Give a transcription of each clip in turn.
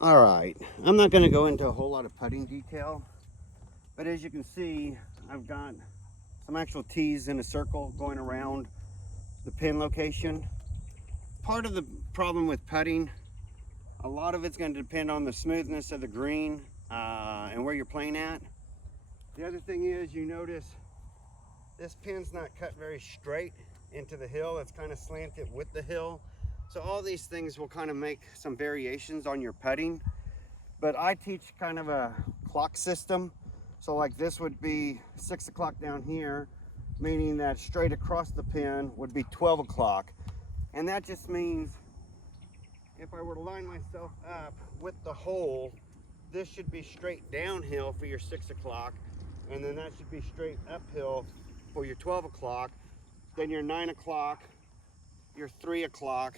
All right, I'm not going to go into a whole lot of putting detail, but as you can see, I've got some actual tees in a circle going around the pin location. Part of the problem with putting, a lot of it's going to depend on the smoothness of the green and where you're playing at. The other thing is, you notice this pin's not cut very straight into the hill. It's kind of slanted with the hill. So all these things will kind of make some variations on your putting. But I teach kind of a clock system. So like this would be 6 o'clock down here, meaning that straight across the pin would be 12 o'clock. And that just means if I were to line myself up with the hole, this should be straight downhill for your 6 o'clock, and then that should be straight uphill for your 12 o'clock, then your 9 o'clock, your 3 o'clock.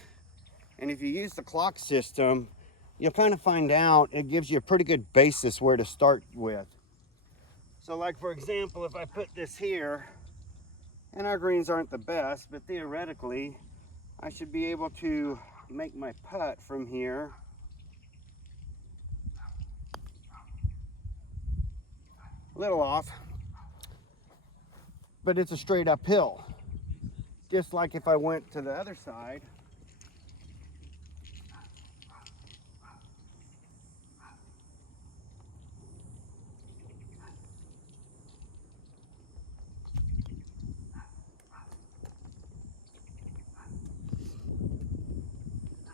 And if you use the clock system, you'll kind of find out it gives you a pretty good basis where to start with. So like for example, if I put this here, and our greens aren't the best, but theoretically, I should be able to make my putt from here. A little off, but it's a straight uphill. Just like if I went to the other side,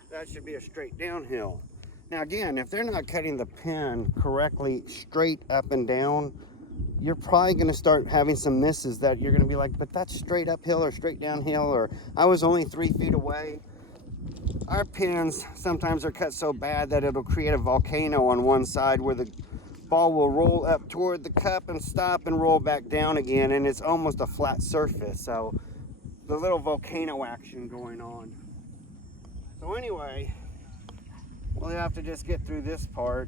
that should be a straight downhill. Now again, if they're not cutting the pin correctly straight up and down, you're probably going to start having some misses that you're going to be like, but that's straight uphill or straight downhill, or I was only 3 feet away. Our pins sometimes are cut so bad that it'll create a volcano on one side where the ball will roll up toward the cup and stop and roll back down again, and it's almost a flat surface. So the little volcano action going on. So anyway, we'll have to just get through this part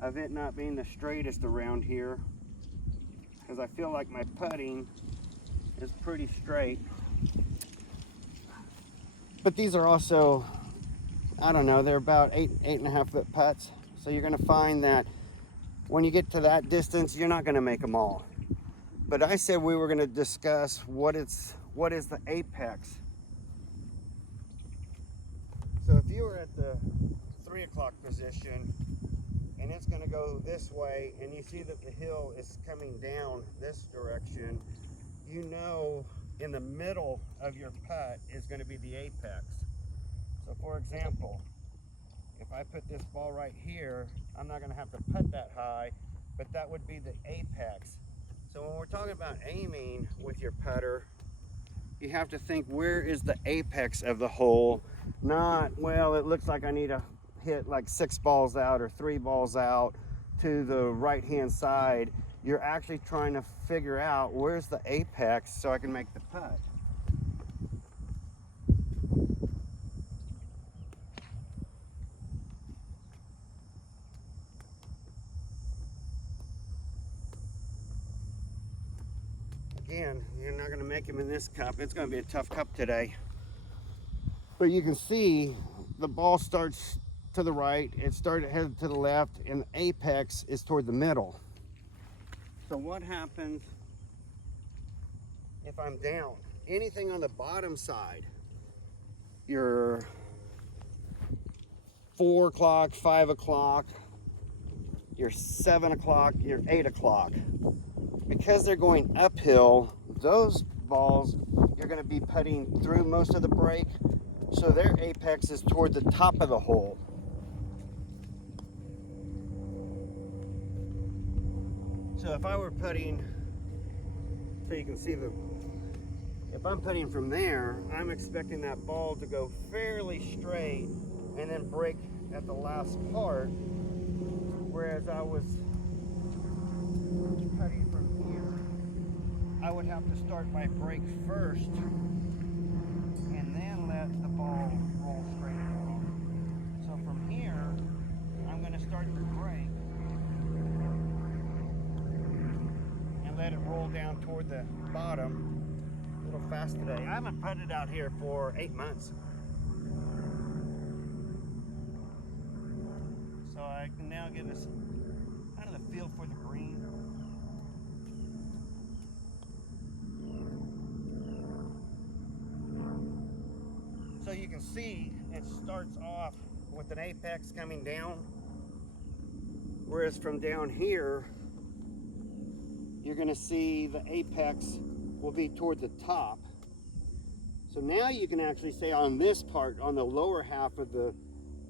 of it not being the straightest around here, because I feel like my putting is pretty straight. But these are also, I don't know, they're about 8.5 foot putts. So you're going to find that when you get to that distance, you're not going to make them all. But I said we were going to discuss what is the apex. So if you were at the 3 o'clock position and it's going to go this way, and you see that the hill is coming down this direction, you know in the middle of your putt is going to be the apex. So for example, if I put this ball right here, I'm not going to have to putt that high, but that would be the apex. So when we're talking about aiming with your putter, you have to think, where is the apex of the hole? Not, well, it looks like I need to hit like 6 balls out or 3 balls out to the right hand side. You're actually trying to figure out where's the apex so I can make the putt. Again, you're not going to make them in this cup. It's going to be a tough cup today. But you can see the ball starts to the right, it started headed to the left, and the apex is toward the middle. So what happens if I'm down? Anything on the bottom side, your 4 o'clock, 5 o'clock, your 7 o'clock, your 8 o'clock. Because they're going uphill, those balls you're going to be putting through most of the break, so their apex is toward the top of the hole. So if I were putting, so you can see if I'm putting from there, I'm expecting that ball to go fairly straight and then break at the last part, whereas I was putting from here, I would have to start my break first and then let the ball roll straight along. So from here, I'm going to start the break and let it roll down toward the bottom. A little fast today. I haven't putted out here for 8 months. I can now give us kind of the feel for the green. So you can see it starts off with an apex coming down, whereas from down here, you're going to see the apex will be toward the top. So now you can actually say on this part, on the lower half of the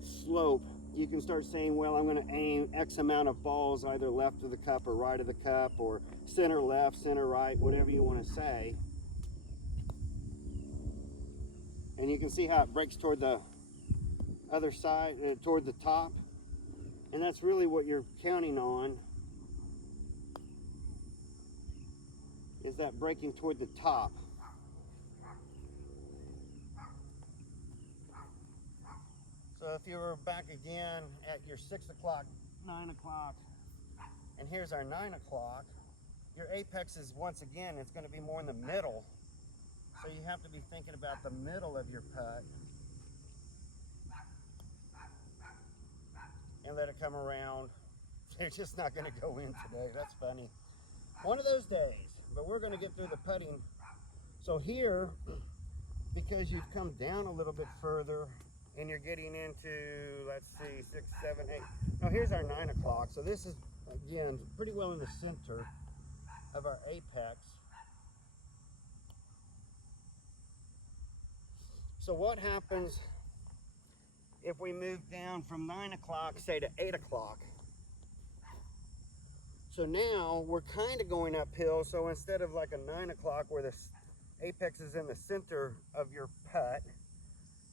slope, you can start saying, well, I'm going to aim X amount of balls either left of the cup or right of the cup, or center left, center right, whatever you want to say. And you can see how it breaks toward the other side, toward the top. And that's really what you're counting on, is that breaking toward the top. So if you were back again at your 6 o'clock, 9 o'clock, and here's our 9 o'clock, your apex is, once again, it's going to be more in the middle. So you have to be thinking about the middle of your putt and let it come around. They're just not going to go in today. That's funny. One of those days, but we're going to get through the putting. So here, because you've come down a little bit further and you're getting into, let's see, 6, 7, 8. Now here's our 9 o'clock. So this is, again, pretty well in the center of our apex. So what happens if we move down from 9 o'clock, say, to 8 o'clock? So now we're kind of going uphill. So instead of like a 9 o'clock where the apex is in the center of your putt,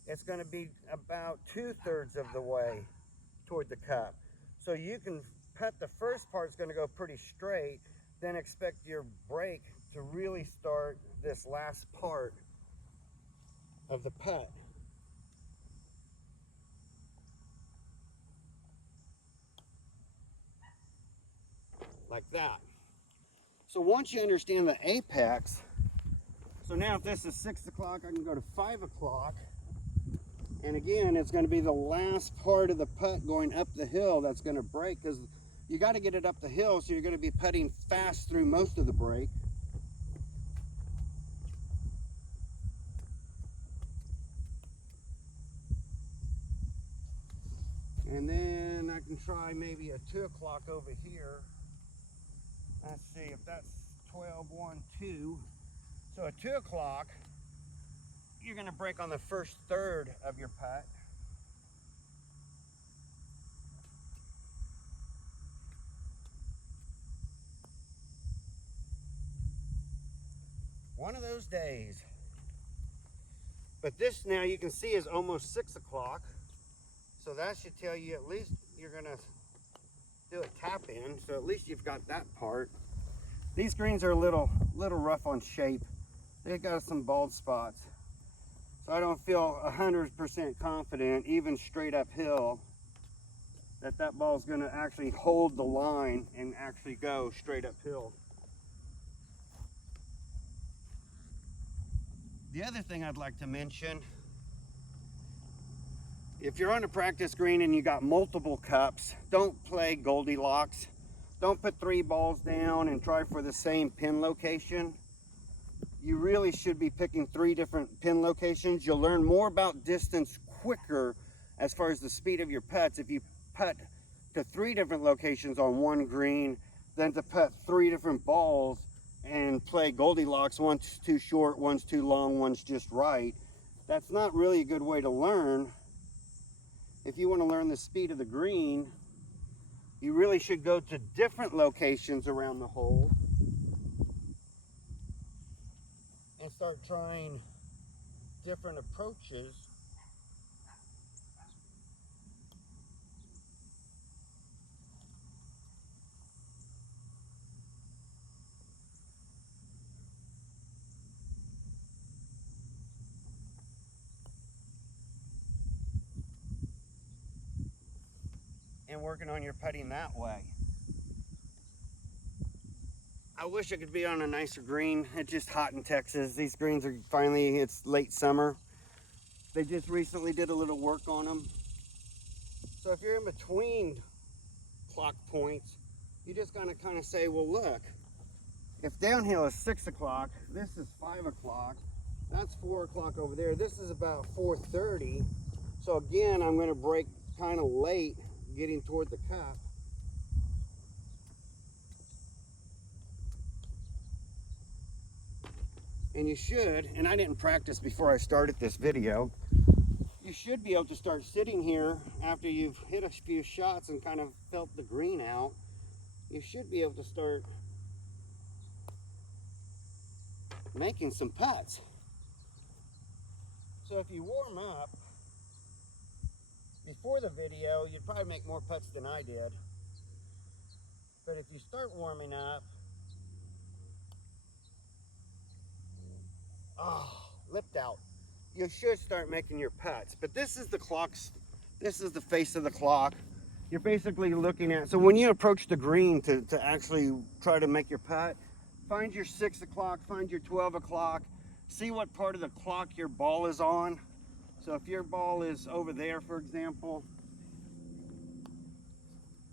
it's going to be about 2/3 of the way toward the cup. So you can putt, the first part's going to go pretty straight, then expect your break to really start this last part of the putt. Like that. So once you understand the apex, so now if this is 6 o'clock, I can go to 5 o'clock. And again, it's going to be the last part of the putt going up the hill that's going to break, because you got to get it up the hill, so you're going to be putting fast through most of the break. And then I can try maybe a 2 o'clock over here. Let's see if that's 12, 1, 2. So at 2 o'clock, you're going to break on the first third of your putt. One of those days. But this now you can see is almost 6 o'clock. So that should tell you at least you're going to do a tap in. So at least you've got that part. These greens are a little rough on shape. They've got some bald spots. So I don't feel 100% confident, even straight uphill, that that ball's going to actually hold the line and actually go straight uphill. The other thing I'd like to mention, if you're on a practice green and you got multiple cups, don't play Goldilocks. Don't put 3 balls down and try for the same pin location. You really should be picking 3 different pin locations. You'll learn more about distance quicker as far as the speed of your putts if you putt to 3 different locations on one green than to putt 3 different balls and play Goldilocks. One's too short, one's too long, one's just right. That's not really a good way to learn. If you want to learn the speed of the green, you really should go to different locations around the hole and start trying different approaches. And working on your putting that way. I wish I could be on a nicer green. It's just hot in Texas. These greens are finally, it's late summer. They just recently did a little work on them. So if you're in between clock points. You just gotta kind of say, well, look, if downhill is 6 o'clock, this is 5 o'clock, that's 4 o'clock over there, this is about 4:30. So again, I'm gonna break kind of late getting toward the cup. And you should, and I didn't practice before I started this video, you should be able to start sitting here after you've hit a few shots and kind of felt the green out. You should be able to start making some putts. So if you warm up before the video, you'd probably make more putts than I did. But if you start warming up, lipped out, you should start making your putts. But this is the clock's, this is the face of the clock. You're basically looking at, so when you approach the green to actually try to make your putt, find your 6 o'clock, find your 12 o'clock, see what part of the clock your ball is on. So if your ball is over there, for example,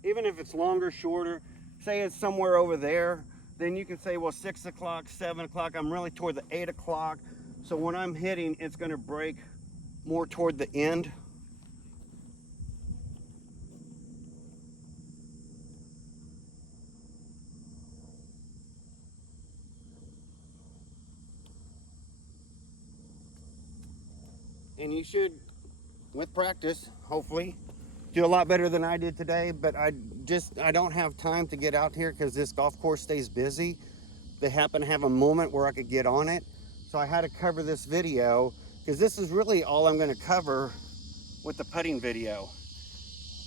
even if it's longer, shorter, say it's somewhere over there, then you can say, well, 6 o'clock, 7 o'clock, I'm really toward the 8 o'clock. So when I'm hitting, it's gonna break more toward the end. And you should, with practice, hopefully, do a lot better than I did today. But I don't have time to get out here because this golf course stays busy. They happen to have a moment where I could get on it. So I had to cover this video because this is really all I'm going to cover with the putting video.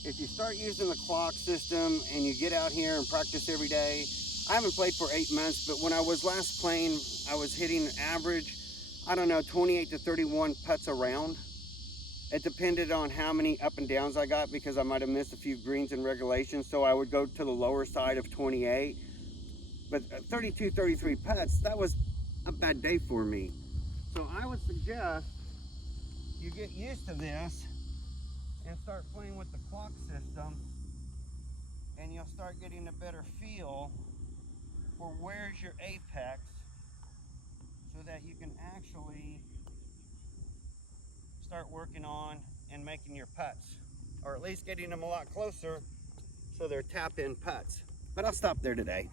If you start using the clock system and you get out here and practice every day, I haven't played for 8 months, but when I was last playing, I was hitting average, I don't know, 28 to 31 putts a round. It depended on how many up and downs I got because I might have missed a few greens in regulation, so I would go to the lower side of 28. But 32, 33 putts, that was a bad day for me. So I would suggest you get used to this and start playing with the clock system, and you'll start getting a better feel for where's your apex so that you can actually start working on and making your putts, or at least getting them a lot closer so they're tap-in putts. But I'll stop there today.